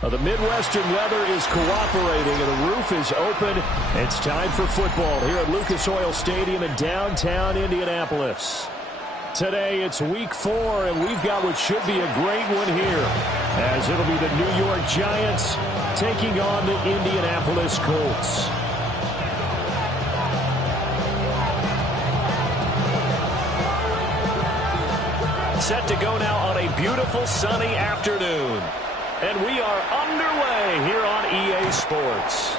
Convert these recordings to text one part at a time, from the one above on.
The Midwestern weather is cooperating and the roof is open. It's time for football here at Lucas Oil Stadium in downtown Indianapolis. Today it's week 4 and we've got what should be a great one here, as it'll be the New York Giants taking on the Indianapolis Colts. Set to go now on a beautiful sunny afternoon. And we are underway here on EA Sports.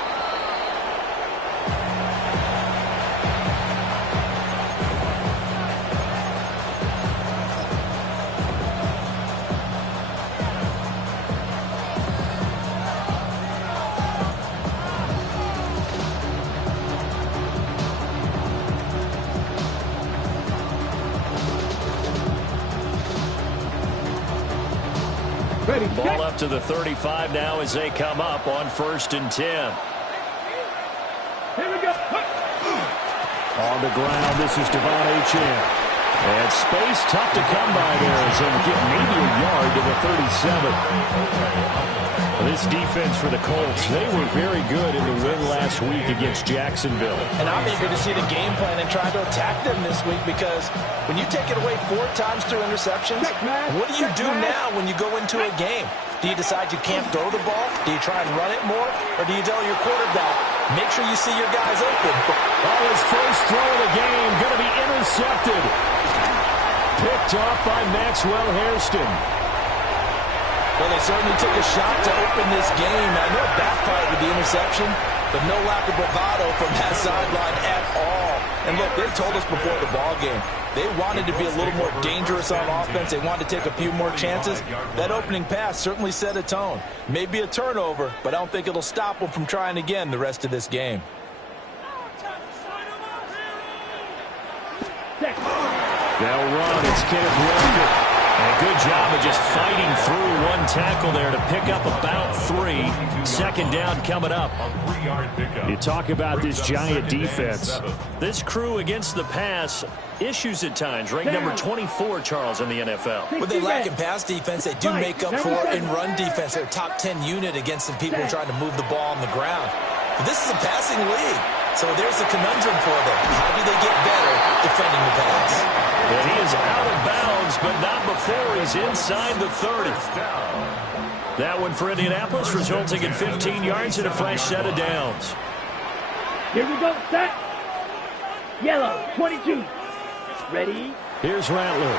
Ball up to the 35 now as they come up on 1st and 10. Here we go. On the ground, this is Devon Achane. And space tough to come by there as they get maybe a yard to the 37. This defense for the Colts, they were very good in the win last week against Jacksonville. And I'm eager to see the game plan and try to attack them this week, because when you take it away 4 times through interceptions, what do you do now when you go into a game? Do you decide you can't throw the ball? Do you try and run it more? Or do you tell your quarterback, make sure you see your guys open? Oh, his first throw of the game going to be intercepted. Picked off by Maxwell Hairston. Well, they certainly took a shot to open this game. I know it backfired with the interception, but no lack of bravado from that sideline at all. And look, they told us before the ball game, they wanted to be a little more dangerous on offense. They wanted to take a few more chances. That opening pass certainly set a tone. Maybe a turnover, but I don't think it'll stop them from trying again the rest of this game. They'll run. It's Kenneth Walker. And a good job of just fighting through one tackle there to pick up about 3. 2nd down coming up. You talk about this Giant defense. This crew against the pass, issues at times. Ranked number 24, Charles, in the NFL. When they lack in pass defense, they do make up for in run defense. They're a top 10 unit against some people trying to move the ball on the ground. But this is a passing league, so there's a conundrum for them. How do they get better defending the pass? And he is out of bounds, but not before he's inside the 30. That one for Indianapolis, resulting in 15 yards and a fresh set of downs. Here we go, set. Yellow, 22. Ready? Here's Rattler.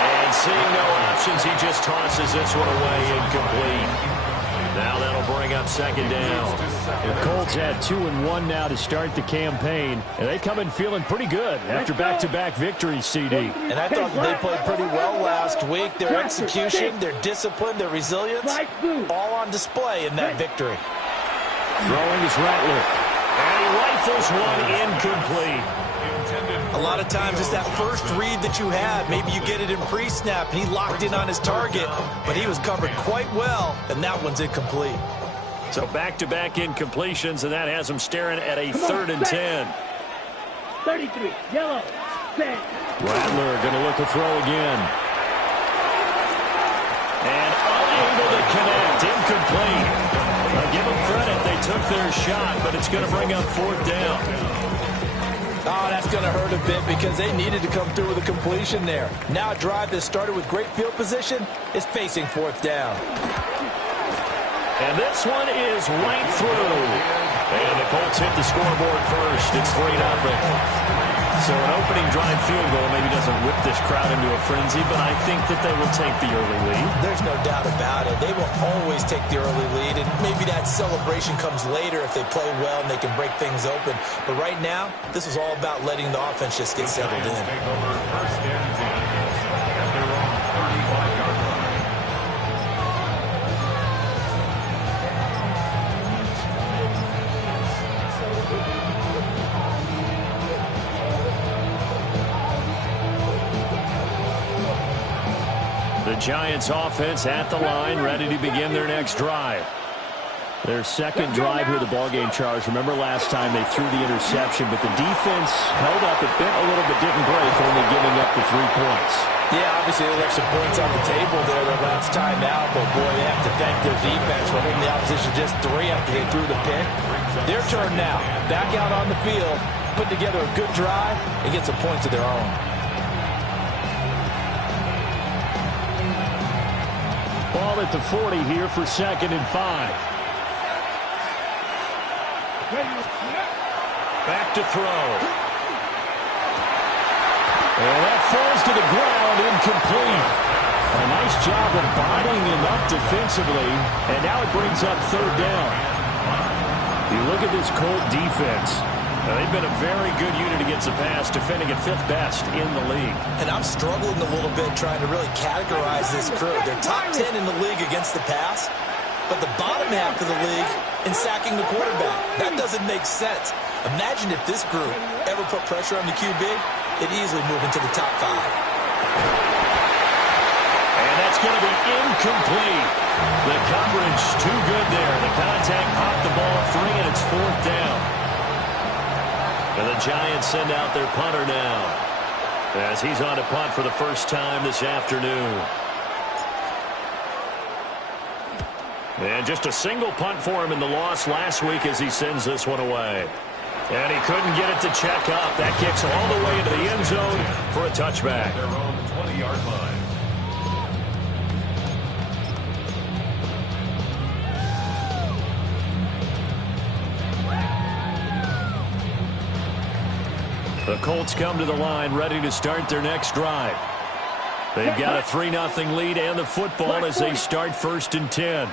And seeing no options, he just tosses this one away, incomplete. Now that'll bring up 2nd down. The Colts had 2-1 now to start the campaign, and they come in feeling pretty good after back-to-back victories, CD. And I thought they played pretty well last week. Their execution, their discipline, their resilience, all on display in that victory. Throwing is Rattler. And he rifles one incomplete. A lot of times it's that first read that you have. Maybe you get it in pre-snap, and he locked in on his target, but he was covered quite well, and that one's incomplete. So back-to-back incompletions, and that has him staring at a 3rd and 10. 33, yellow, set. Rattler going to look to throw again. And unable to connect, incomplete. I'll give them credit, they took their shot, but it's going to bring up 4th down. Oh, that's going to hurt a bit because they needed to come through with a completion there. Now a drive that started with great field position is facing 4th down. And this one is right through. And the Colts hit the scoreboard first. It's 3-0. So an opening drive field goal maybe doesn't whip this crowd into a frenzy, but I think that they will take the early lead. There's no doubt about it. They will always take the early lead, and maybe that celebration comes later if they play well and they can break things open. But right now, this is all about letting the offense just get settled in. The Giants offense at the line, ready to begin their next drive. Their second drive here, the ballgame, Charles. Remember last time they threw the interception, but the defense held up. It bent a little bit, didn't break, only giving up the 3 points. Yeah, obviously they left some points on the table there their last time out, but boy, they have to thank their defense for holding the opposition just 3 after they threw the pick. Their turn now. Back out on the field, put together a good drive, and get some points of their own. Ball at the 40 here for 2nd and 5. Back to throw. And that falls to the ground, incomplete. A nice job of bodying him up defensively, and now it brings up 3rd down. You look at this Colt defense. They've been a very good unit against the pass, defending at 5th best in the league. And I'm struggling a little bit trying to really categorize this crew. They're top 10 in the league against the pass, but the bottom half of the league in sacking the quarterback. That doesn't make sense. Imagine if this group ever put pressure on the QB, it'd easily move into the top 5. And that's going to be incomplete. The coverage too good there. The contact popped the ball free, and it's 4th down. And the Giants send out their punter now, as he's on to punt for the first time this afternoon. And just a single punt for him in the loss last week as he sends this one away. And he couldn't get it to check up. That kicks all the way into the end zone for a touchback. Their own 20-yard line. The Colts come to the line ready to start their next drive. They've got a 3-0 lead and the football as they start 1st and 10.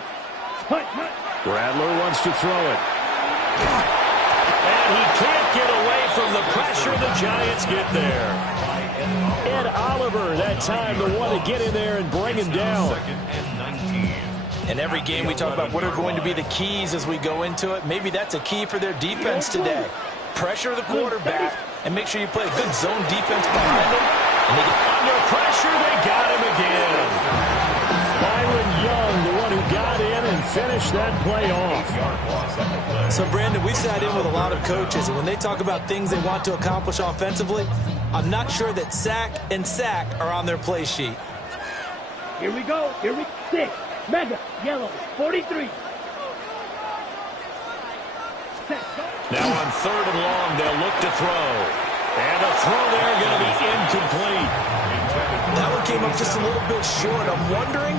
Rattler wants to throw it. And he can't get away from the pressure. The Giants get there. Ed Oliver that time the one to get in there and bring him down. In every game we talk about what are going to be the keys as we go into it. Maybe that's a key for their defense today. Pressure the quarterback and make sure you play a good zone defense behind them. And they get under pressure. They got him again. Byron Young, the one who got in and finished that play off. So, Brandon, we've sat in with a lot of coaches, and when they talk about things they want to accomplish offensively, I'm not sure that sack and sack are on their play sheet. Here we go. Here we 6. Mega. Yellow. 43. Now on 3rd and long, they'll look to throw. And the throw there going to be incomplete. That one came up just a little bit short. I'm wondering,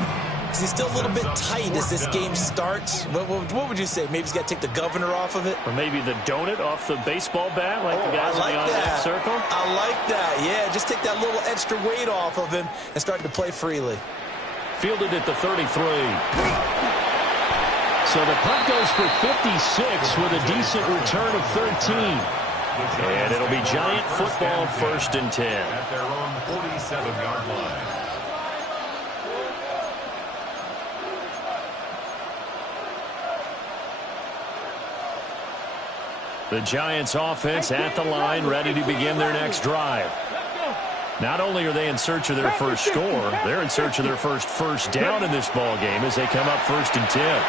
is he still a little bit tight as this game starts? What would you say? Maybe he's got to take the governor off of it? Or maybe the donut off the baseball bat like the guys in the on-deck circle? I like that. Yeah, just take that little extra weight off of him and start to play freely. Fielded at the 33. So the punt goes for 56 with a decent return of 13. And it'll be Giant football 1st and 10. At their own 47-yard line. The Giants offense at the line, ready to begin their next drive. Not only are they in search of their first score, they're in search of their first down in this ball game as they come up 1st and 10.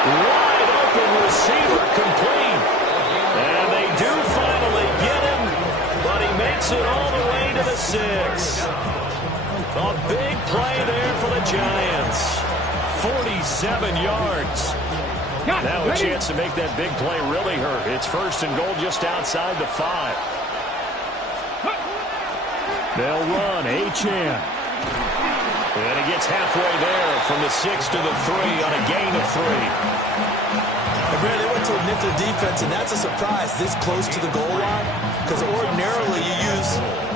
Wide open receiver complete. And they do finally get him, but he makes it all the way to the 6. A big play there for the Giants. 47 yards. Now a chance to make that big play really hurt. It's 1st and goal just outside the 5. They'll run. Achane. And he gets halfway there from the 6 to the 3 on a gain of 3. They went to a nickel defense, and that's a surprise this close to the goal line, because ordinarily you use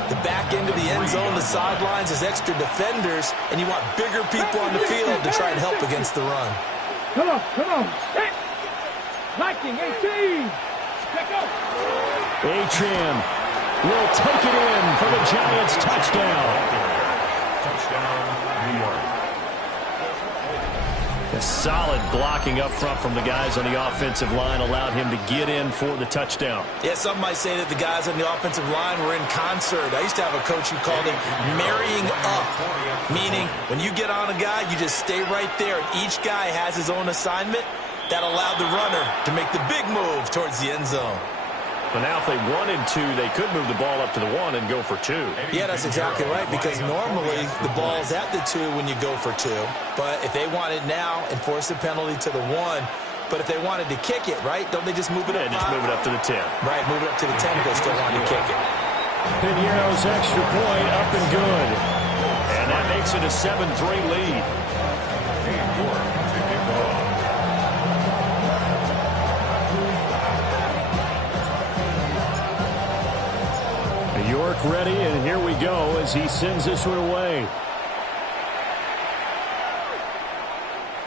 the back end of the end zone, the sidelines as extra defenders, and you want bigger people on the field to try and help against the run. Come on. Liking 18. Check out. Achane will take it in for the Giants touchdown. Touchdown, New York. A solid blocking up front from the guys on the offensive line allowed him to get in for the touchdown. Yeah, some might say that the guys on the offensive line were in concert. I used to have a coach who called it marrying up, meaning when you get on a guy, you just stay right there. And each guy has his own assignment. That allowed the runner to make the big move towards the end zone. But now if they wanted to, they could move the ball up to the 1 and go for 2. Yeah, that's exactly right, because normally the ball's at the 2 when you go for 2. But if they want it now, enforce the penalty to the 1. But if they wanted to kick it, right, don't they just move it up? Yeah, just move it up to the 10. Right, move it up to the 10 if they still want to kick it. Piñeiro's extra point up and good. And that makes it a 7-3 lead. York ready, and here we go as he sends this one away.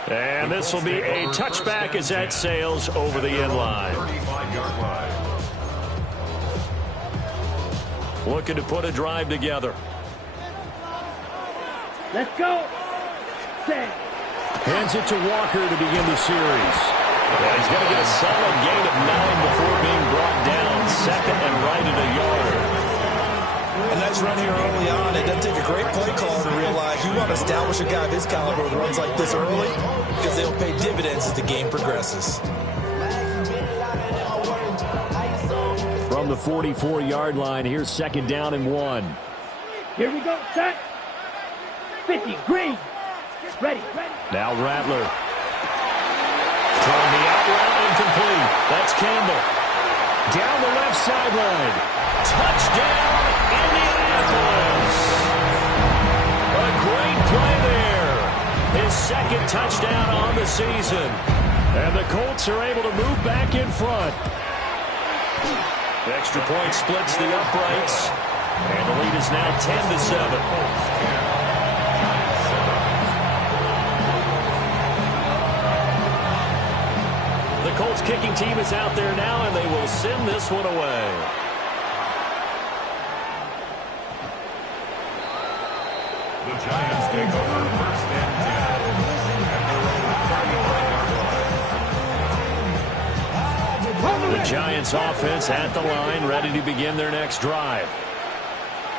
And this will be a touchback as that sails over the end line. Looking to put a drive together. Let's go. Set. Hands it to Walker to begin the series. Yeah, he's going to get a solid gain of 9 before being brought down. Second and right at a yard. A nice run here early on. It doesn't take a great play caller to realize you want to establish a guy of his caliber with runs like this early because they'll pay dividends as the game progresses. From the 44-yard line, here's second down and 1. Here we go. Set. 50. Green. Ready. Now Rattler. Throwing the out route incomplete. That's Campbell. Down the left sideline. Touchdown, Indianapolis. A great play there. His second touchdown on the season. And the Colts are able to move back in front. The extra point splits the uprights. And the lead is now 10-7. The Colts kicking team is out there now, and they will send this one away. The Giants take over first and 10. The Giants offense at the line, ready to begin their next drive.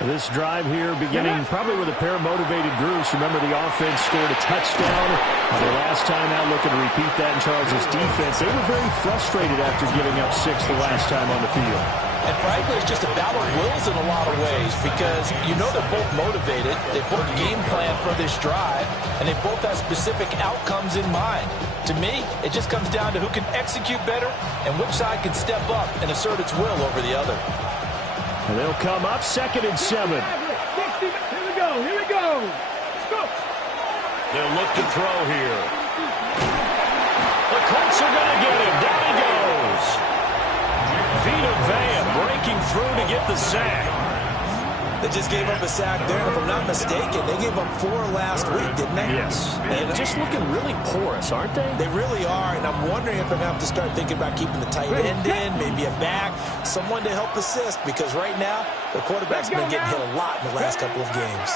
This drive here beginning probably with a pair of motivated groups. Remember, the offense scored a touchdown the last time out, looking to repeat that in Charles' defense. They were very frustrated after giving up 6 the last time on the field. And frankly, it's just a battle of wills in a lot of ways because you know they're both motivated. They both game plan for this drive, and they both have specific outcomes in mind. To me, it just comes down to who can execute better and which side can step up and assert its will over the other. And they'll come up second and 7. Here we go. Let's go. They'll look to throw here. The Colts are going to get him. Down he goes. Vita Vea breaking through to get the sack. They just gave up a sack there, and if I'm not mistaken, they gave up 4 last week, didn't they? Yes. And just looking really porous, aren't they? They really are, and I'm wondering if they're going to have to start thinking about keeping the tight end in, maybe a back, someone to help assist, because right now, the quarterback's been getting hit a lot in the last couple of games.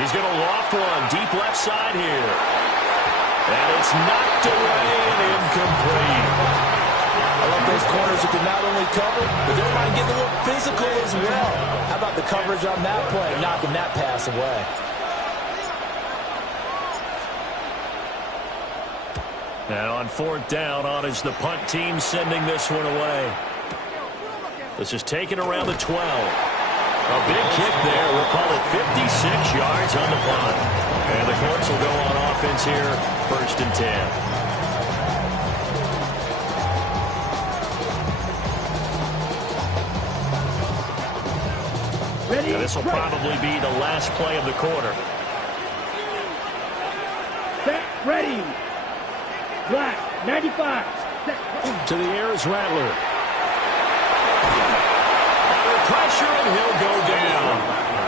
He's going to loft one deep left side here. And it's knocked away and incomplete. I love those corners who can not only cover, but they don't mind getting a little physical as well. How about the coverage on that play, knocking that pass away? Now on 4th down, on is the punt team sending this one away. This is taken around the 12. A big kick there. We'll call it 56 yards on the punt. And the Colts will go on offense here, 1st and 10. Ready? This will probably be the last play of the quarter. Set. Ready. Black. 95. Set. To the air is Rattler. Under pressure, and he'll go down.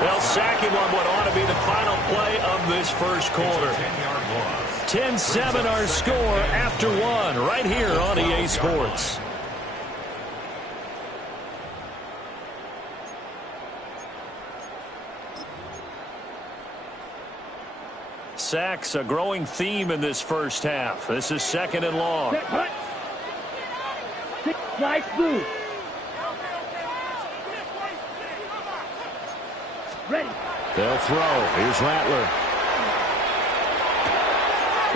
They'll sack him on what ought to be the final play of this first quarter. 10-7 our score after 1 right here on EA Sports. sacks, a growing theme in this first half. This is 2nd and long. Nice move. Ready. They'll throw. Here's Rattler.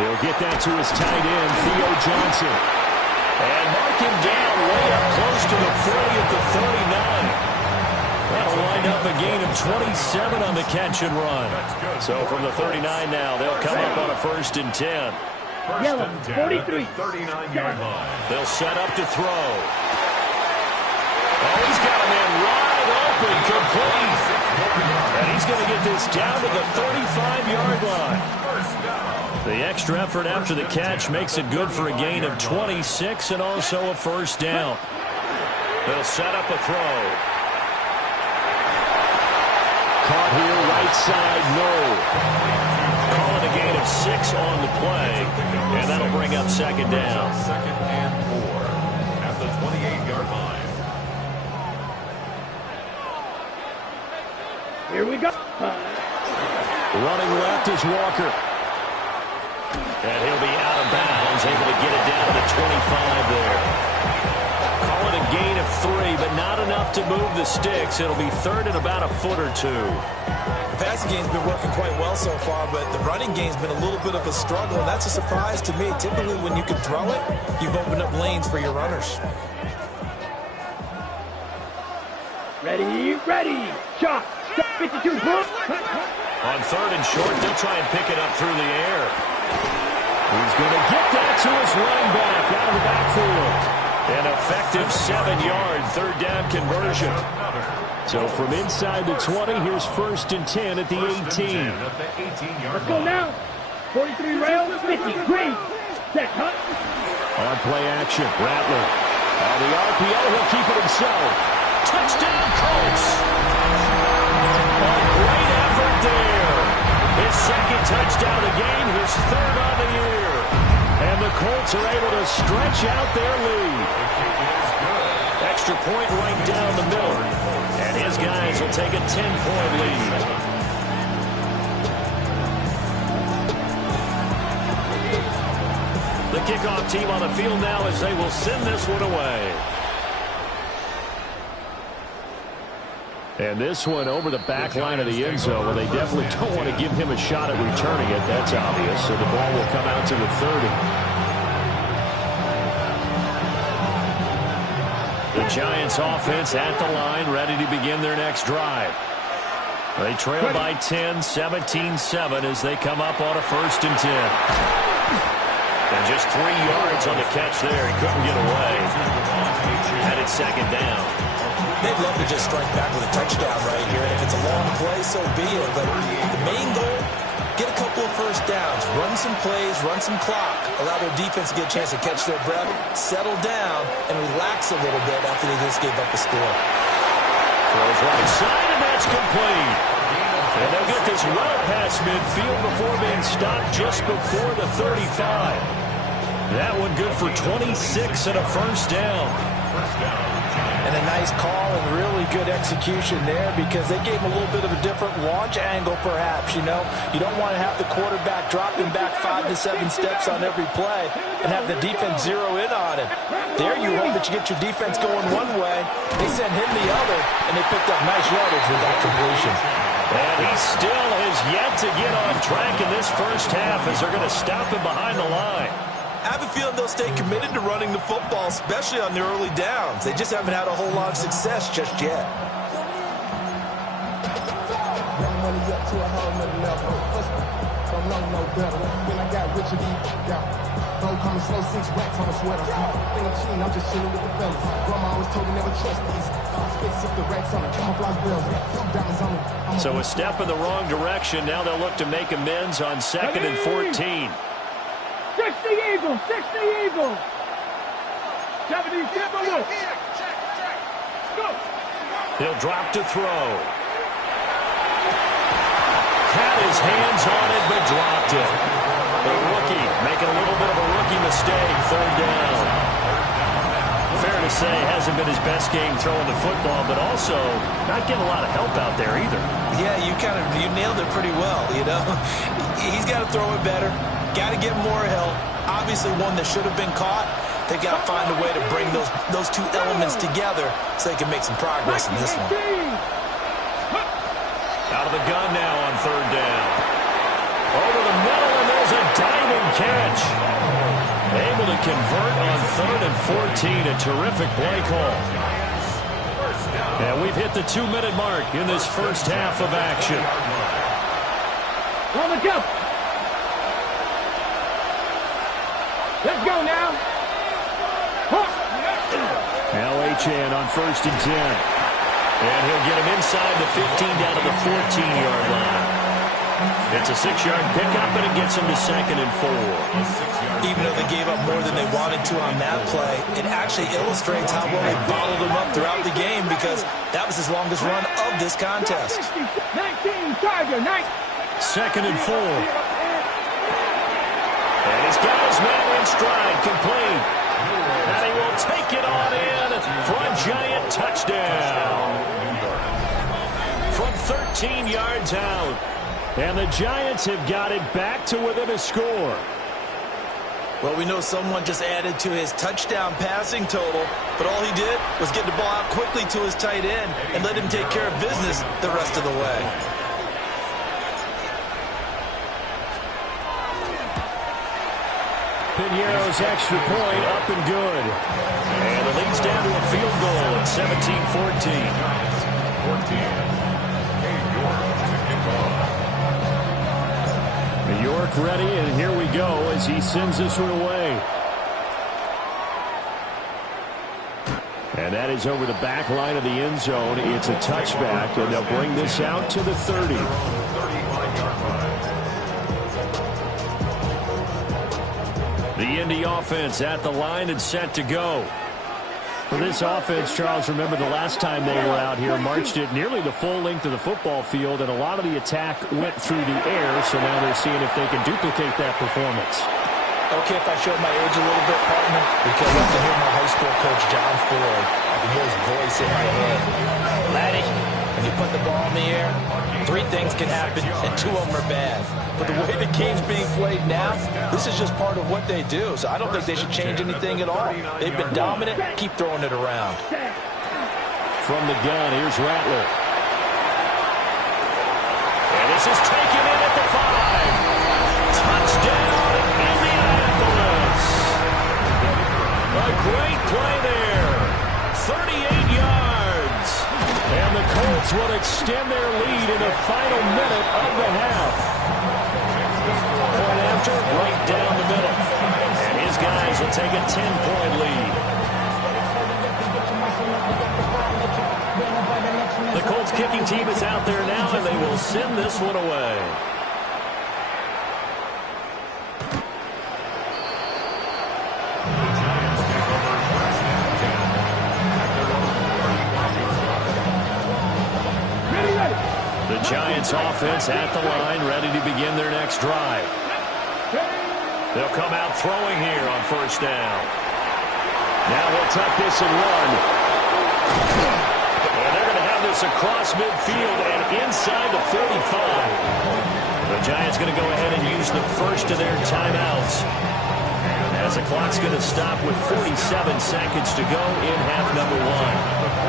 He'll get that to his tight end, Theo Johnson. And mark him down way up close to the 40 at the 39. That'll wind up a gain of 27 on the catch and run. So from the 39 now, they'll come up on a 1st and 10. Yellow, 43. 39-yard line. They'll set up to throw. Oh, he's got a man wide open, complete. And he's going to get this down to the 35-yard line. The extra effort after the catch makes it good for a gain of 26 and also a 1st down. They'll set up a throw. Caught here, right side, no. Calling a gain of 6 on the play, and that'll bring up 2nd down. 2nd and 4 at the 28-yard line. Here we go. Running left is Walker. And he'll be out of bounds, able to get it down to the 25 there. Call it a gain of 3, but not enough to move the sticks. It'll be 3rd and about a foot or 2. The passing game's been working quite well so far, but the running game's been a little bit of a struggle, and that's a surprise to me. Typically, when you can throw it, you've opened up lanes for your runners. Ready, ready. Shot. 52 foot. On 3rd and short, they'll try and pick it up through the air. He's going to get that to his running back out of the backfield. An effective 7-yard 3rd down conversion. So from inside the 20, here's 1st and 10 at the 18. Let's go now. 43 rail, 50. Green. Set, cut. On play action, Rattler. On the RPO, he'll keep it himself. Touchdown, Colts. A great effort there. His 2nd touchdown of the game, his 3rd on the year. And the Colts are able to stretch out their lead. Extra point right down the middle. And his guys will take a 10-point lead. The kickoff team on the field now as they will send this one away. And this one over the back line of the end zone. Well, they definitely don't want to give him a shot at returning it. That's obvious. So the ball will come out to the 30. The Giants offense at the line, ready to begin their next drive. They trail by 10, 17-7 as they come up on a 1st and 10. And just 3 yards on the catch there. He couldn't get away. Headed 2nd down. They'd love to just strike back with a touchdown right here, and if it's a long play, so be it. But the main goal, get a couple of 1st downs, run some plays, run some clock, allow their defense to get a chance to catch their breath, settle down, and relax a little bit after they just gave up the score. Throws right side, and that's complete. And they'll get this well past midfield before being stopped just before the 35. That one good for 26 and a 1st down. And a nice call and really good execution there because they gave him a little bit of a different launch angle perhaps, you know. You don't want to have the quarterback dropping back 5 to 7 steps on every play and have the defense zero in on him. There you hope that you get your defense going one way. They sent him the other, and they picked up nice yardage with that completion. And he still has yet to get on track in this first half as they're going to stop him behind the line. I have a feeling they'll stay committed to running the football, especially on the early downs. They just haven't had a whole lot of success just yet. So a step in the wrong direction. Now they'll look to make amends on 2nd and 14. 60 Eagles, 60 Eagles. 70 Timberwolves. Go. He'll drop to throw. Had his hands on it, but dropped it. The rookie making a little bit of a rookie mistake. 3rd down. Fair to say, hasn't been his best game throwing the football, but also not getting a lot of help out there either. Yeah, you nailed it pretty well, you know. He's got to throw it better. Got to get more help. Obviously one that should have been caught. They've got to find a way to bring those two elements together so they can make some progress in this one. Out of the gun now on third down. Over the middle, and there's a diving catch. Able to convert on 3rd and 14. A terrific play call. And we've hit the 2-minute mark in this first half of action. On the jump. Let's go now. Now Achane on 1st and 10. And he'll get him inside the 15 down to the 14-yard line. It's a 6-yard pickup, and it gets him to 2nd and 4. Even though they gave up more than they wanted to on that play, it actually illustrates how well they bottled them up throughout the game because that was his longest run of this contest. 19, Charger, 9. 2nd and 4. And he's got his man in stride, complete. And he will take it on in for a giant touchdown. From 13 yards out. And the Giants have got it back to within a score. Well, we know someone just added to his touchdown passing total, but all he did was get the ball out quickly to his tight end and let him take care of business the rest of the way. Piñeiro's extra point up and good. And it leads down to a field goal at 17-14. York ready, and here we go as he sends this one away. And that is over the back line of the end zone. It's a touchback, and they'll bring this out to the 30. The Indy offense at the line and set to go. For this offense, Charles, remember the last time they were out here, marched it nearly the full length of the football field, and a lot of the attack went through the air, so now they're seeing if they can duplicate that performance. Okay, if I show my age a little bit, partner, because I can hear my high school coach, John Ford. I can hear his voice in my head. Laddie, when you put the ball in the air, 3 things can happen, and 2 of them are bad. But the way the game's being played now, this is just part of what they do. So I don't think they should change anything at all. They've been dominant. Keep throwing it around. From the gun, here's Rattler. And this is taken in at the 5. Touchdown, Indianapolis. A great play there. 38 yards. And the Colts will extend their lead in the final minute of the half. Point after, right down the middle. And his guys will take a 10-point lead. The Colts kicking team is out there now, and they will send this one away. The Giants offense at the line, ready to begin their next drive. They'll come out throwing here on 1st down. Now he'll tuck this and run. And they're going to have this across midfield and inside the 35. The Giants going to go ahead and use the first of their timeouts, as the clock's going to stop with 47 seconds to go in half number 1.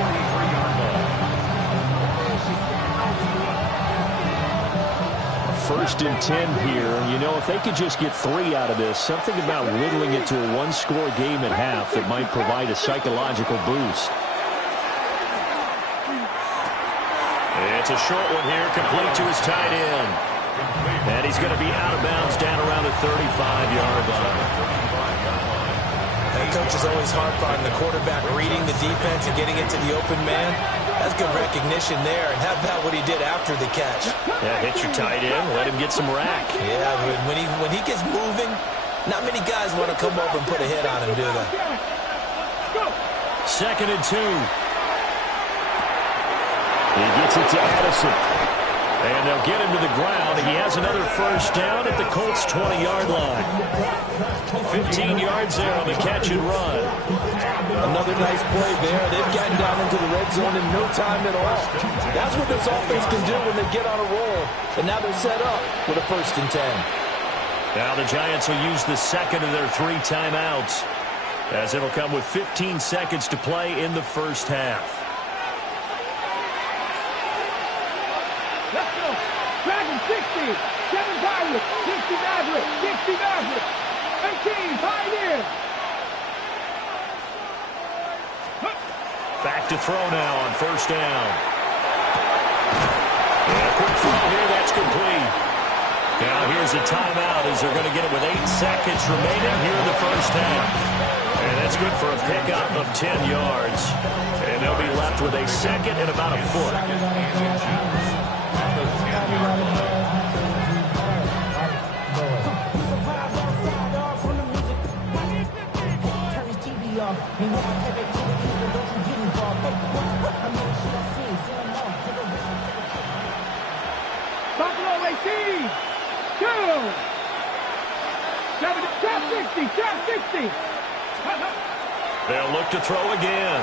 1st and 10 here. You know, if they could just get 3 out of this, something about whittling it to a 1-score game at half that might provide a psychological boost. It's a short one here, complete to his tight end. And he's going to be out of bounds down around the 35-yard line. Head coaches always harp on the quarterback reading the defense and getting into the open man. That's good recognition there, and how about what he did after the catch? Yeah, hit your tight end, let him get some rack. Yeah, when he gets moving, not many guys want to come over and put a hit on him, do they? 2nd and 2. He gets it to Addison. And they'll get him to the ground. He has another first down at the Colts' 20-yard line. 15 yards there on the catch and run. Another nice play there. They've gotten down into the red zone in no time at all. That's what this offense can do when they get on a roll. And now they're set up with a 1st and 10. Now the Giants will use the second of their 3 timeouts, as it'll come with 15 seconds to play in the first half. Let's go. Dragon 60. 7 Pirates. 60 Mavericks. 60 Mavericks. 18 Pioneers. Back to throw now on first down. And a quick throw here. That's complete. Now here's a timeout as they're going to get it with 8 seconds remaining here in the first half. And that's good for a pickup of 10 yards. And they'll be left with a second and about a foot. Buffalo 18. 2. 60. 60. They'll look to throw again.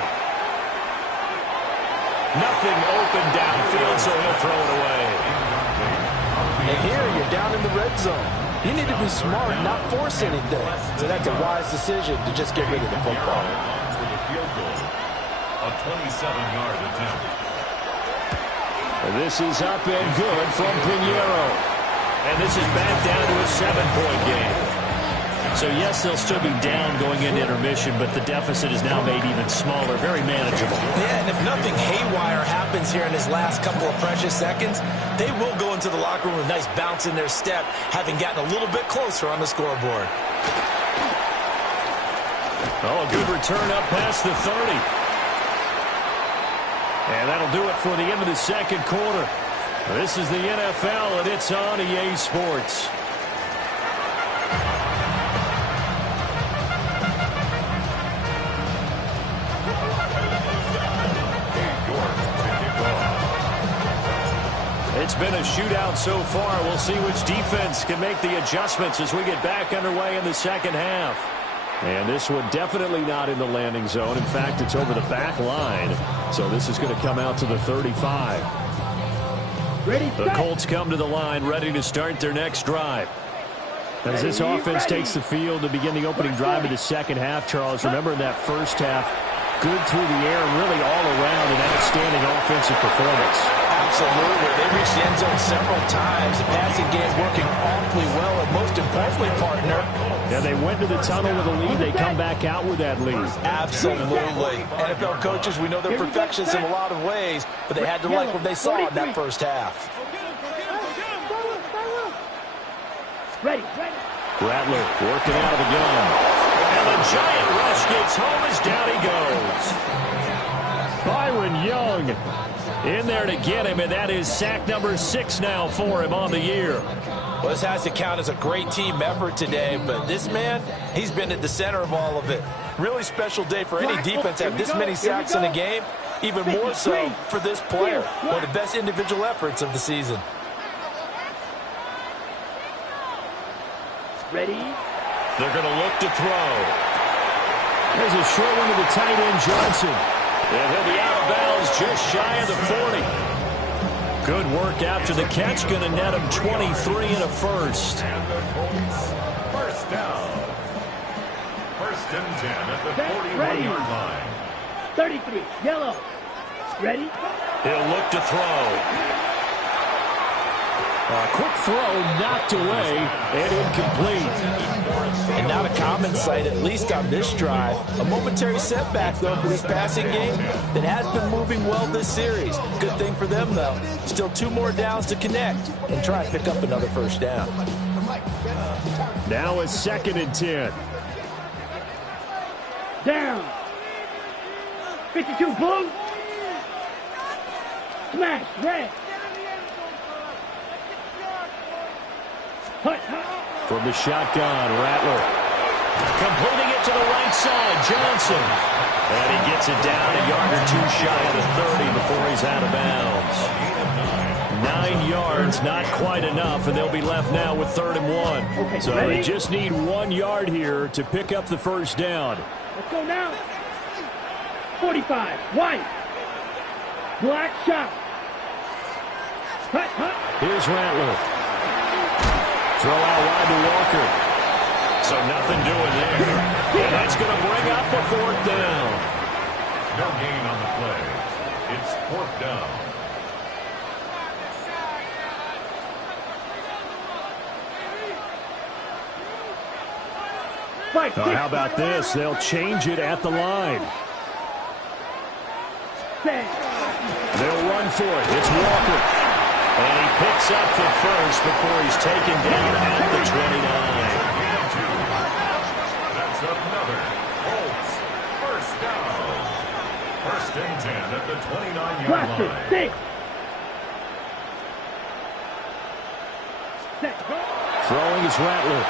Nothing open downfield, so he'll throw it away. And here you're down in the red zone. You need to be smart and not force anything. So that's a wise decision to just get rid of the football. For the field goal, a 27-yard attempt. This is up and good from Pinheiro. And this is back down to a 7-point game. So, yes, they'll still be down going into intermission, but the deficit is now made even smaller, very manageable. Yeah, and if nothing haywire happens here in his last couple of precious seconds, they will go into the locker room with a nice bounce in their step, having gotten a little bit closer on the scoreboard. Oh, a good return up past the 30. And that'll do it for the end of the second quarter. This is the NFL, and it's on EA Sports. It's been a shootout so far. We'll see which defense can make the adjustments as we get back underway in the second half. And this one definitely not in the landing zone. In fact, it's over the back line. So this is going to come out to the 35. Ready, The Colts come to the line, ready to start their next drive. As this offense takes the field to begin the opening drive of the second half, Charles, remember in that first half, good through the air and really all around an outstanding offensive performance. Absolutely. They reached the end zone several times. The passing game working awfully well, and most importantly, partner. Yeah, they went to the tunnel with a lead. They come back out with that lead. Absolutely. NFL coaches, we know they're perfectionists in a lot of ways, but they had to like what they saw in that first half. Ready. Rattler working out of the gun. And the giant rush gets home as down he goes. Byron Young in there to get him, and that is sack number 6 now for him on the year. Well, this has to count as a great team effort today, but this man, he's been at the center of all of it. Really special day for any defense to have this many sacks in a game, even more so for this player. One of the best individual efforts of the season. Ready. They're going to look to throw. There's a short one to the tight end, Johnson. And he'll be out of bounds just shy of the 40. Good work after the catch. Going to net him 23 and a first. And the Colts, first down. 1st and 10 at the 41-yard line. 33. Yellow. Ready. He'll look to throw. A quick throw knocked away and incomplete. And not a common sight, at least on this drive. A momentary setback, though, for this passing game that has been moving well this series. Good thing for them, though. Still 2 more downs to connect and try and pick up another first down. Now a 2nd and 10. Down. 52 blue. Smash. Red. From the shotgun, Rattler. Completing it to the right side, Johnson. And he gets it down a yard or 2 shy of the 30 before he's out of bounds. 9 yards, not quite enough, and they'll be left now with 3rd and 1. Okay, So ready? they just need 1 yard here to pick up the first down. Let's go now. 45. White. Black shot. Hut, hut. Here's Rattler. Throw out wide to Walker. So nothing doing there. And that's going to bring up a 4th down. No gain on the play. It's 4th down. How about this? They'll change it at the line. They'll run for it. It's Walker. And he picks up the first before he's taken down at the 29. That's another Colts first down. 1st and 10 at the 29-yard line. Throwing is Rattler.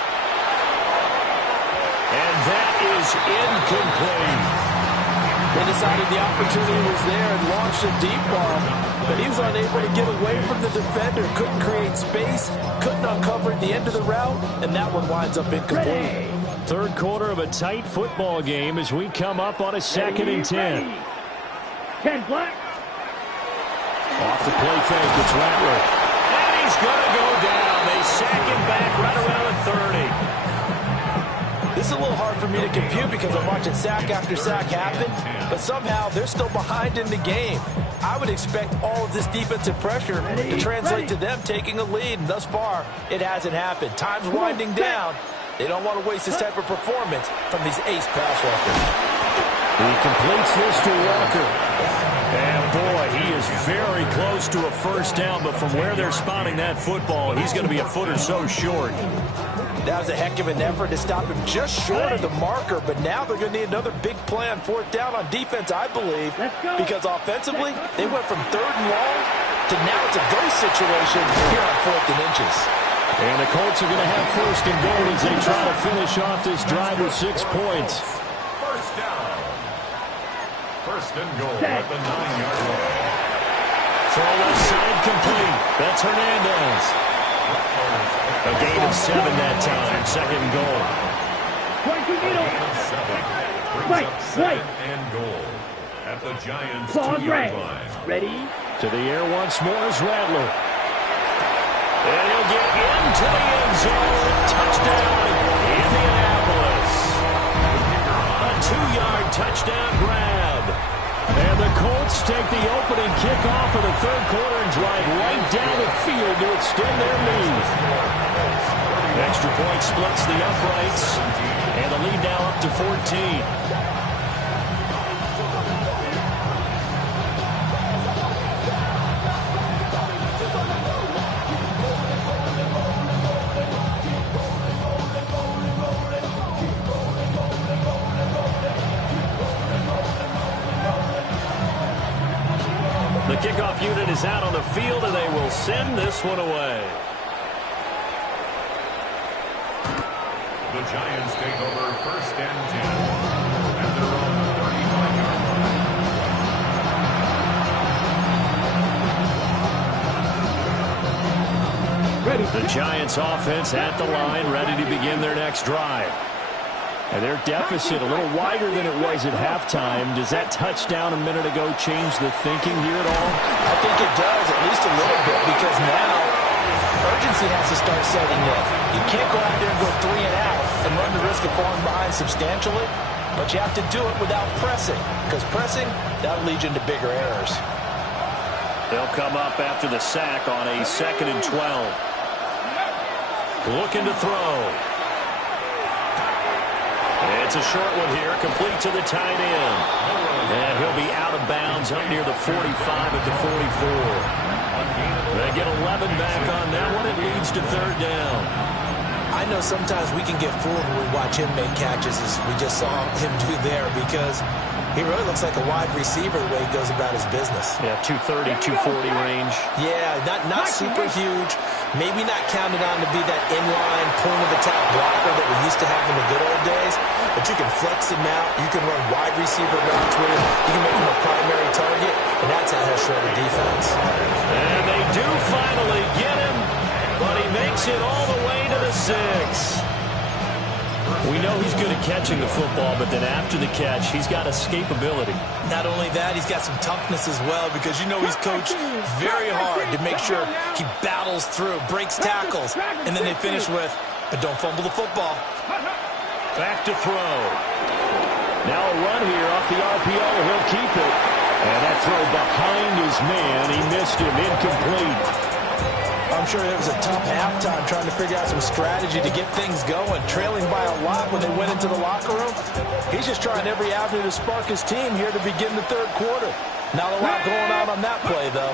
And that is incomplete. They decided the opportunity was there and launched a deep ball, but he was unable to get away from the defender, couldn't create space, couldn't uncover at the end of the route, and that one winds up incomplete. 3rd quarter of a tight football game as we come up on a 2nd and 10. 10 black. Off the play fake, it's Rattler. And he's going to go down. They sack him back right around the 30. This is a little hard for me to compute because I'm watching sack after sack happen, but somehow they're still behind in the game. I would expect all of this defensive pressure to translate to them taking a lead, and thus far, it hasn't happened. Time's winding down. They don't want to waste this type of performance from these ace pass rushers. He completes this to Walker. And boy, he is very close to a first down, but from where they're spotting that football, he's going to be a foot or so short. That was a heck of an effort to stop him just short of the marker, but now they're going to need another big play on 4th down on defense, I believe, because offensively, they went from 3rd and long to now it's a ghost situation here on 4th and inches. And the Colts are going to have 1st and goal as they try to finish off this drive with 6 points. First down. 1st and goal at the 9-yard line. Throw left side complete. That's Hernandez. A gain of 7 that time. 2nd and goal. Right. 2nd and goal at the Giants' Claws 2-yard ready. line. Ready. To the air once more is Rattler. And he'll get into the end zone. Touchdown, Indianapolis. A 2-yard touchdown grab. And the Colts take the opening kickoff of the 3rd quarter and drive right down the field to extend their lead. Extra point splits the uprights. And the lead now up to 14. The kickoff unit is out on the field, and they will send this one away. The Giants take over 1st and 10 at their own 35-yard line. Ready. The Giants offense at the line, ready to begin their next drive. And their deficit a little wider than it was at halftime. Does that touchdown a minute ago change the thinking here at all? I think it does, at least a little bit, because now urgency has to start setting in. You can't go out there and go 3 and out and run the risk of falling behind substantially, but you have to do it without pressing, because pressing, that'll lead you into bigger errors. They'll come up after the sack on a 2nd and 12. Looking to throw. It's a short one here, complete to the tight end. And he'll be out of bounds up near the 45 at the 44. They get 11 back on that one. It leads to 3rd down. I know sometimes we can get fooled when we watch him make catches, as we just saw him do there, because he really looks like a wide receiver the way he goes about his business. Yeah, 230, 240 range. Yeah, not super huge. Maybe not counted on to be that inline point-of-attack blocker that we used to have in the good old days, but you can flex him out. You can run wide receiver routes with him. You can make him a primary target, and that's has shredded defense. And they do finally get him, but he makes it all the way to the 6. We know he's good at catching the football, but then after the catch, he's got escapability. Not only that, he's got some toughness as well, because you know he's coached very hard to make sure he battles through, breaks tackles, and then they finish with, but don't fumble the football. Back to throw. Now a run here off the RPO. He'll keep it. And that throw behind his man. He missed him. Incomplete. I'm sure it was a tough halftime trying to figure out some strategy to get things going. Trailing by a lot when they went into the locker room. He's just trying every avenue to spark his team here to begin the third quarter. Not a lot going on that play, though.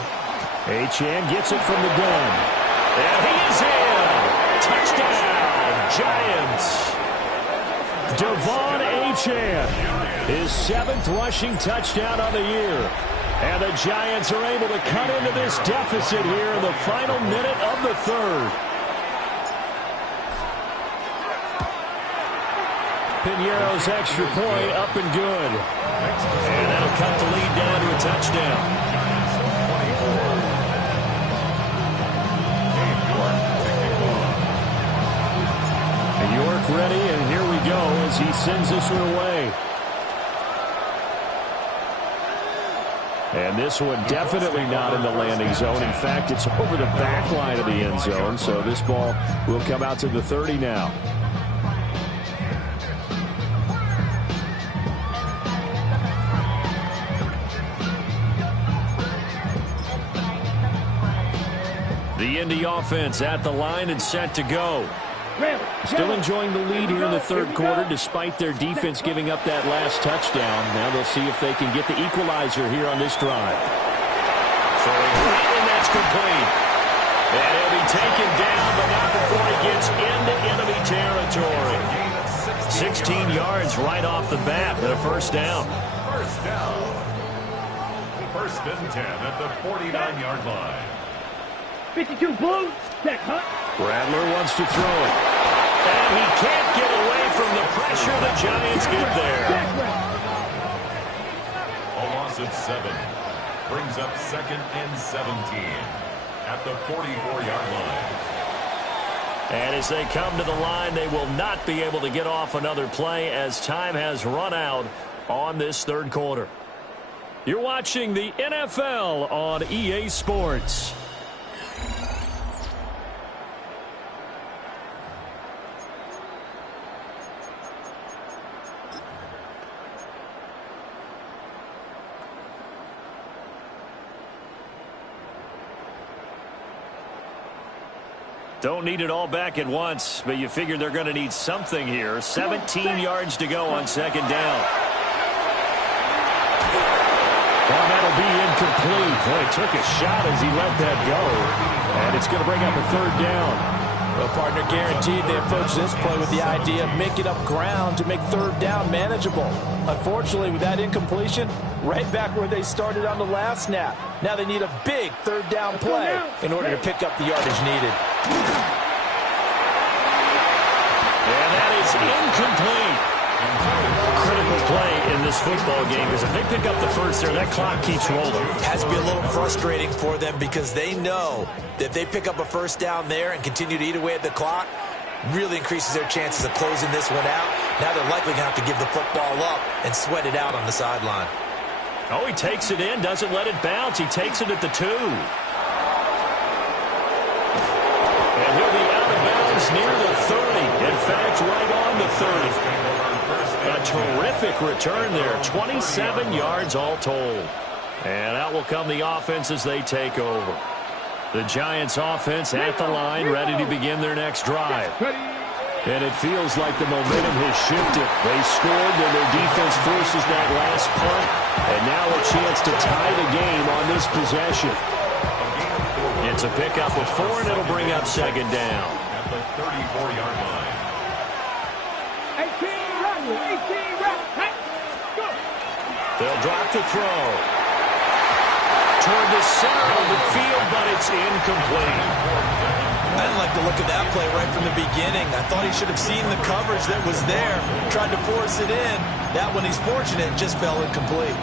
Achane gets it from the gun. And he is in. Touchdown, Giants. Devon Achane, his 7th rushing touchdown on the year. And the Giants are able to cut into this deficit here in the final minute of the third. Piñeiro's extra point up and good. And that'll cut the lead down to a touchdown. York ready, and here we go as he sends this one away. And this one definitely not in the landing zone. In fact, it's over the back line of the end zone, so this ball will come out to the 30 now. The Indy offense at the line and set to go. Still enjoying the lead here in the third quarter despite their defense giving up that last touchdown. Now they'll see if they can get the equalizer here on this drive. Throwing right, and that's complete. And he'll be taken down, but not before he gets into enemy territory. 16 yards right off the bat and a first down. First down. First and 10 at the 49-yard line. 52 blue. Check, Hunt. Rattler wants to throw it. And he can't get away from the pressure the Giants get there. A loss of 7. Brings up 2nd and 17 at the 44-yard line. And as they come to the line, they will not be able to get off another play as time has run out on this third quarter. You're watching the NFL on EA Sports. Don't need it all back at once, but you figure they're going to need something here. 17 yards to go on second down. Well, that'll be incomplete. Boy, he took a shot as he let that go. And it's going to bring up a third down. Well, partner, guaranteed they approach this play with the idea of making up ground to make third down manageable. Unfortunately, with that incompletion, right back where they started on the last snap. Now they need a big third down play in order to pick up the yardage needed. And that is incomplete. Critical play in this football game because if they pick up the first there, that clock keeps rolling. It has to be a little frustrating for them because they know that if they pick up a first down there and continue to eat away at the clock, really increases their chances of closing this one out. Now they're likely going to have to give the football up and sweat it out on the sideline. Oh, he takes it in, doesn't let it bounce. He takes it at the 2. And he'll be out of bounds near the 30. In fact, right on the 30. A terrific return there. 27 yards all told. And out will come the offense as they take over. The Giants offense at the line, ready to begin their next drive. And it feels like the momentum has shifted. They scored, and their defense forces that last punt. And now a chance to tie the game on this possession. It's a pickup of 4, and it'll bring up second down. At the 34-yard line. 18 run, 18 run. Hey, go. They'll drop the throw. Toward the center of the field, but it's incomplete. I didn't like the look of that play right from the beginning. I thought he should have seen the coverage that was there, tried to force it in. That one, he's fortunate, just fell incomplete.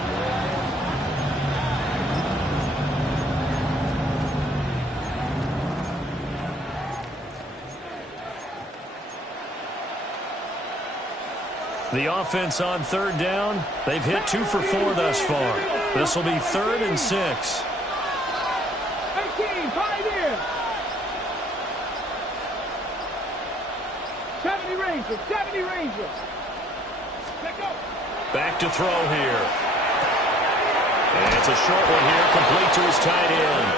The offense on third down, they've hit 2 for 4 thus far. This will be 3rd and 6. 18, 5 here. 70 Rangers, 70 Rangers. Let go. Back to throw here. And it's a short one here, complete to his tight end.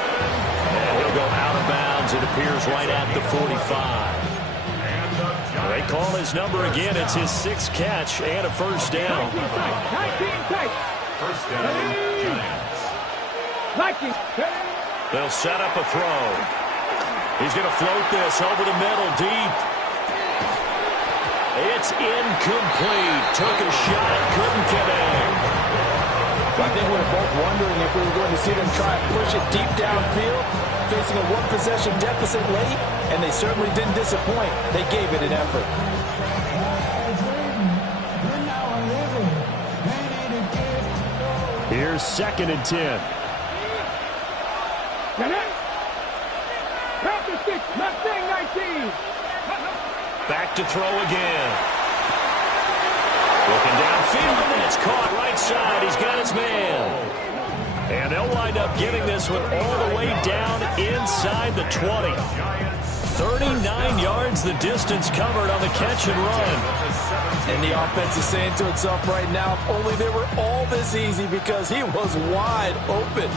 And he'll go out of bounds, it appears, right at the 45. They call his number again. It's his 6th catch and a first down. 19 tight. First down, Giants. 19. They'll set up a throw. He's going to float this over the middle, deep. It's incomplete. Took a shot, couldn't connect. I think we were both wondering if we were going to see them try and push it deep downfield, facing a one-possession deficit late, and they certainly didn't disappoint. They gave it an effort. Here's 2nd and 10. Mustang 19. Back to throw again. Looking downfield, and it's caught right side. He's got his man. And they'll wind up getting this one all the way down inside the 20. 39 yards the distance covered on the catch and run. And the offense is saying to itself right now, if only they were all this easy, because he was wide open.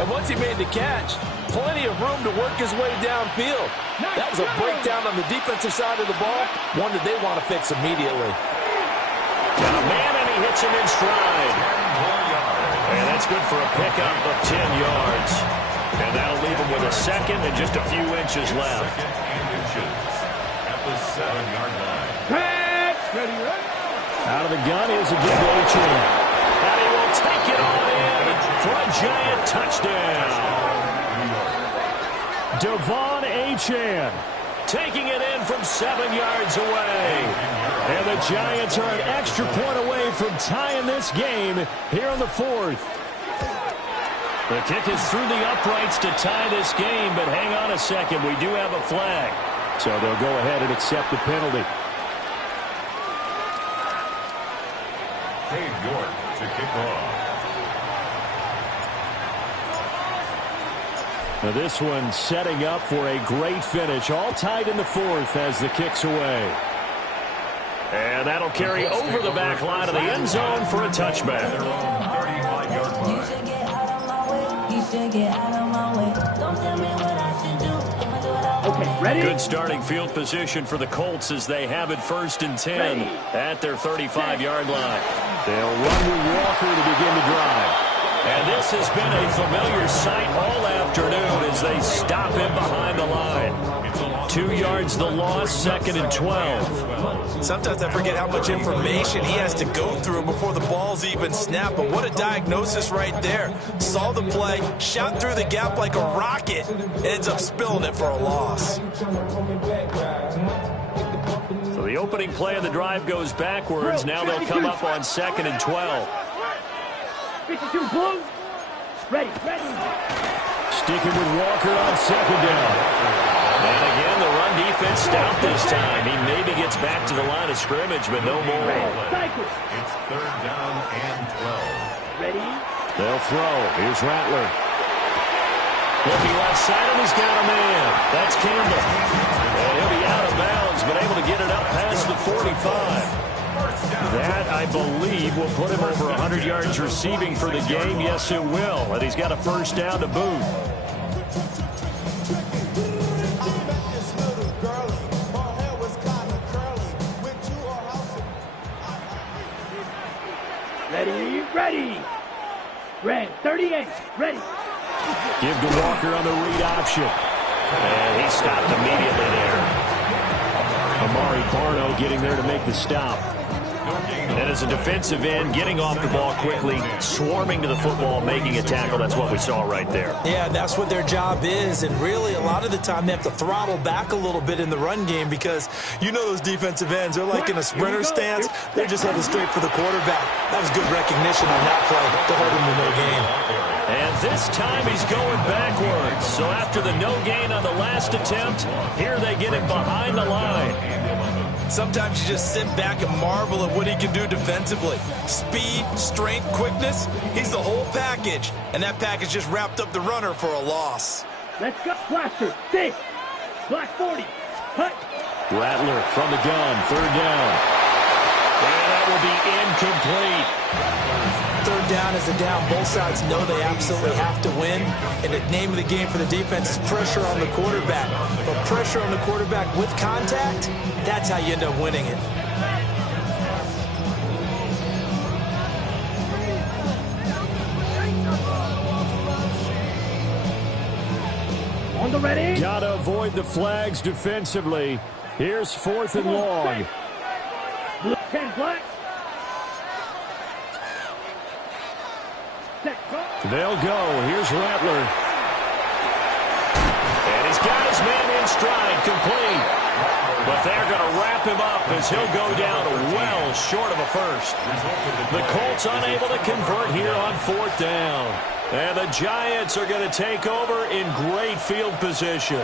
And once he made the catch, plenty of room to work his way downfield. That was a breakdown on the defensive side of the ball, one that they want to fix immediately. Got a man, and he hits him in stride. And that's good for a pickup of 10 yards. And that'll leave him with a 2nd and just a few inches left. At the 7-yard line. Ready. Out of the gun is a good Achane. And he will take it on in for a Giant touchdown. Devon Achane taking it in from 7 yards away. And the Giants are an extra point away from tying this game here in the 4th. The kick is through the uprights to tie this game, but hang on a second. We do have a flag. So they'll go ahead and accept the penalty. Cade York to kick off. Now this one setting up for a great finish. All tied in the 4th as the kick's away. And that'll carry over the back line of the end zone for a touchback. Okay, ready? Good starting field position for the Colts as they have it 1st and 10 at their 35-yard line. They'll run with Walker to begin the drive. And this has been a familiar sight all afternoon as they stop him behind the line. 2 yards the loss, 2nd and 12. Sometimes I forget how much information he has to go through before the ball's even snapped. But what a diagnosis right there. Saw the play, shot through the gap like a rocket, and ends up spilling it for a loss. So the opening play of the drive goes backwards. Now they'll come up on 2nd and 12. 52 blue. Ready. Sticking with Walker on 2nd down. And again, the run defense stout this time. He maybe gets back to the line of scrimmage, but no more. It's 3rd down and 12. Ready? They'll throw. Here's Rattler. Looking left side, and he's got a man. That's Campbell. And he'll be out of bounds, but able to get it up past the 45. That, I believe, will put him over 100 yards receiving for the game. Yes, it will. And he's got a first down to boot. Ready. Red, 38. Ready. Give to Walker on the read option. And he stopped immediately there. Amari Barno getting there to make the stop. And as a defensive end, getting off the ball quickly, swarming to the football, making a tackle. That's what we saw right there. Yeah, that's what their job is. And really, a lot of the time, they have to throttle back a little bit in the run game because you know those defensive ends, they're like in a sprinter stance. They're just headed straight for the quarterback. That was good recognition on that play to hold him to no gain. And this time he's going backwards. So after the no gain on the last attempt, here they get him behind the line. Sometimes you just sit back and marvel at what he can do defensively. Speed, strength, quickness, he's the whole package. And that package just wrapped up the runner for a loss. Let's go. Blaster. 6. Black 40. Cut. Rattler from the gun. 3rd down. And that will be incomplete. 3rd down is the down. Both sides know they absolutely have to win. And the name of the game for the defense is pressure on the quarterback. But pressure on the quarterback with contact, that's how you end up winning it. On the ready. Gotta avoid the flags defensively. Here's 4th and long. 10 black. They'll go. Here's Rattler. And he's got his man in stride, complete. But they're going to wrap him up as he'll go down well short of a first. The Colts unable to convert here on 4th down. And the Giants are going to take over in great field position.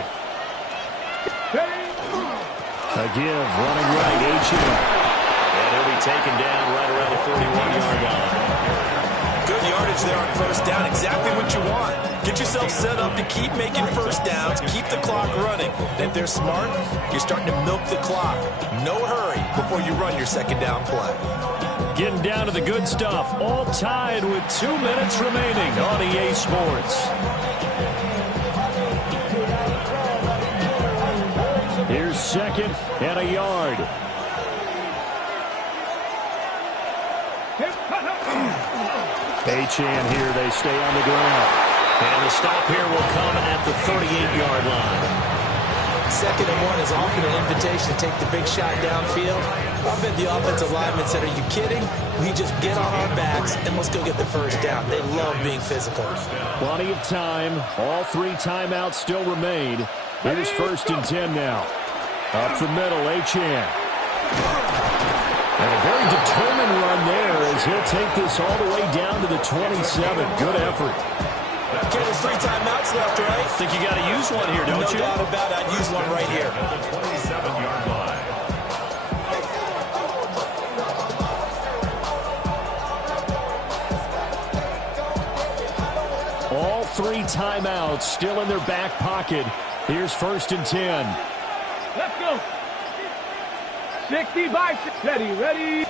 A give, running right, H.M. And he'll be taken down right around the 41-yard line. Good yardage there on 1st down. Exactly what you want. Get yourself set up to keep making 1st downs, keep the clock running. And if they're smart, you're starting to milk the clock. No hurry before you run your 2nd down play. Getting down to the good stuff. All tied with 2 minutes remaining on EA Sports. Here's 2nd and a yard. Achane here. They stay on the ground. And the stop here will come at the 38-yard line. 2nd and 1 is often an invitation to take the big shot downfield. I bet the offensive lineman said, are you kidding? We just get on our backs and let's go get the 1st down. They love being physical. Plenty of time. All 3 timeouts still remain. Here's 1st and 10 now. Up the middle, Achane. And a very determined run there as he'll take this all the way down to the 27. Good effort. Okay, there's 3 timeouts left, right? I think you got to use one here, don't you? No doubt about it. I'd use one right here. The 27-yard line. All 3 timeouts still in their back pocket. Here's 1st and 10. Let's go. 60 by 6. Ready.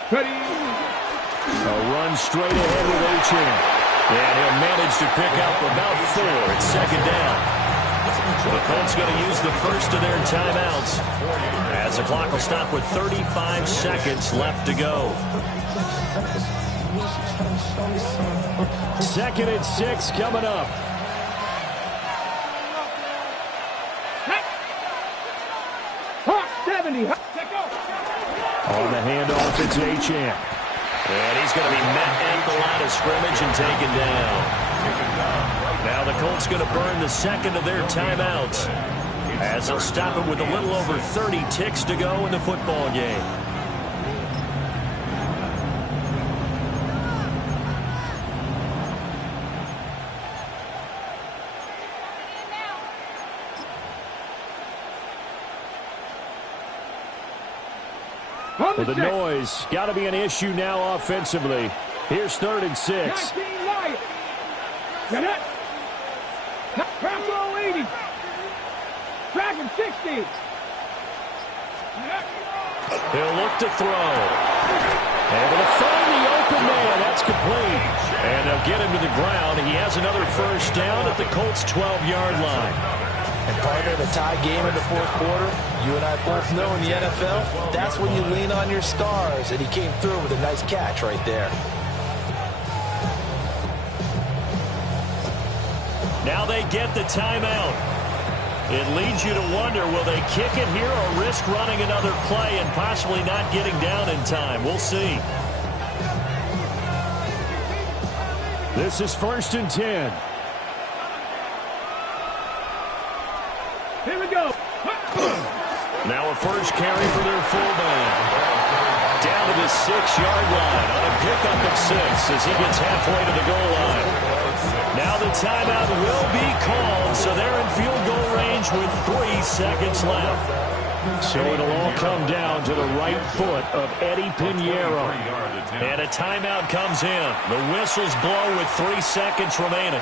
A run straight ahead with Achane. And he'll manage to pick up about 4 at 2nd down. The Colts going to use the first of their timeouts as the clock will stop with 35 seconds left to go. 2nd and 6 coming up. Hawk 70. On the handoff, it's Achane. And he's going to be met at the line of scrimmage and taken down. Now the Colts going to burn the 2nd of their timeouts as they'll stop it with a little over 30 ticks to go in the football game. Well, the noise got to be an issue now offensively. Here's 3rd and 6. Crackle 80. Dragon 60. He'll look to throw. Able to find the open man. That's complete. And they'll get him to the ground. He has another 1st down at the Colts' 12-yard line. And partner, the tie game in the 4th quarter, you and I both know in the NFL, that's when you lean on your stars. And he came through with a nice catch right there. Now they get the timeout. It leads you to wonder, will they kick it here or risk running another play and possibly not getting down in time? We'll see. This is 1st and 10. Here we go. Now a first carry for their fullback. Down to the 6-yard line on a pickup of 6 as he gets halfway to the goal line. Now the timeout will be called, so they're in field goal range with 3 seconds left. So it'll all come down to the right foot of Eddie Pinheiro. And a timeout comes in. The whistles blow with 3 seconds remaining.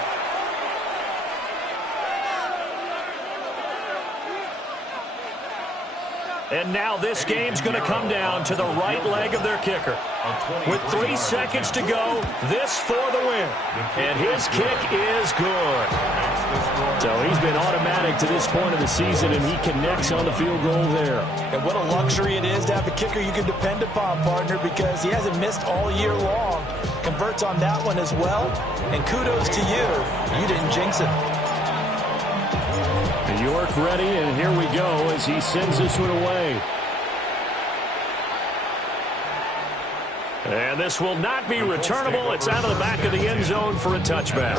And now this game's going to come down to the right leg of their kicker. With 3 seconds to go, this for the win. And his kick is good. So he's been automatic to this point of the season, and he connects on the field goal there. And what a luxury it is to have a kicker you can depend upon, partner, because he hasn't missed all year long. Converts on that one as well. And kudos to you. You didn't jinx it. York ready, and here we go as he sends this one away. And this will not be returnable. It's out of the back of the end zone for a touchback.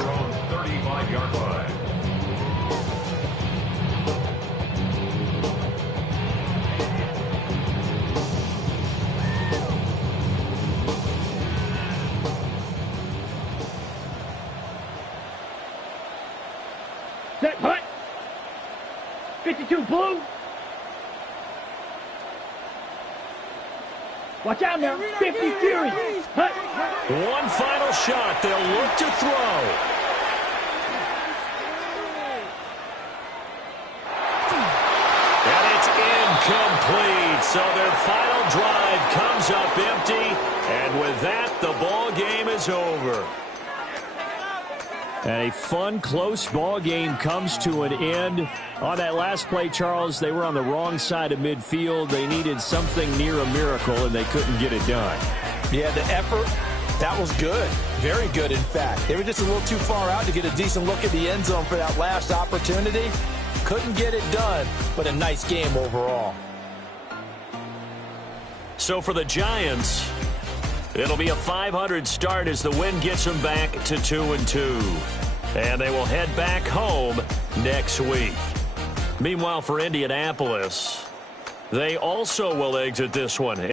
35-yard line. Set, hut. 52 blue. Watch out now. 50 Fury. Hut. One final shot. They'll look to throw. And it's incomplete. So their final drive comes up empty. And with that, the ball game is over. And a fun, close ball game comes to an end. On that last play, Charles, they were on the wrong side of midfield. They needed something near a miracle, and they couldn't get it done. Yeah, the effort, that was good. Very good, in fact. They were just a little too far out to get a decent look at the end zone for that last opportunity. Couldn't get it done, but a nice game overall. So for the Giants, it'll be a 500 start as the win gets them back to 2-2. And they will head back home next week. Meanwhile, for Indianapolis, they also will exit this one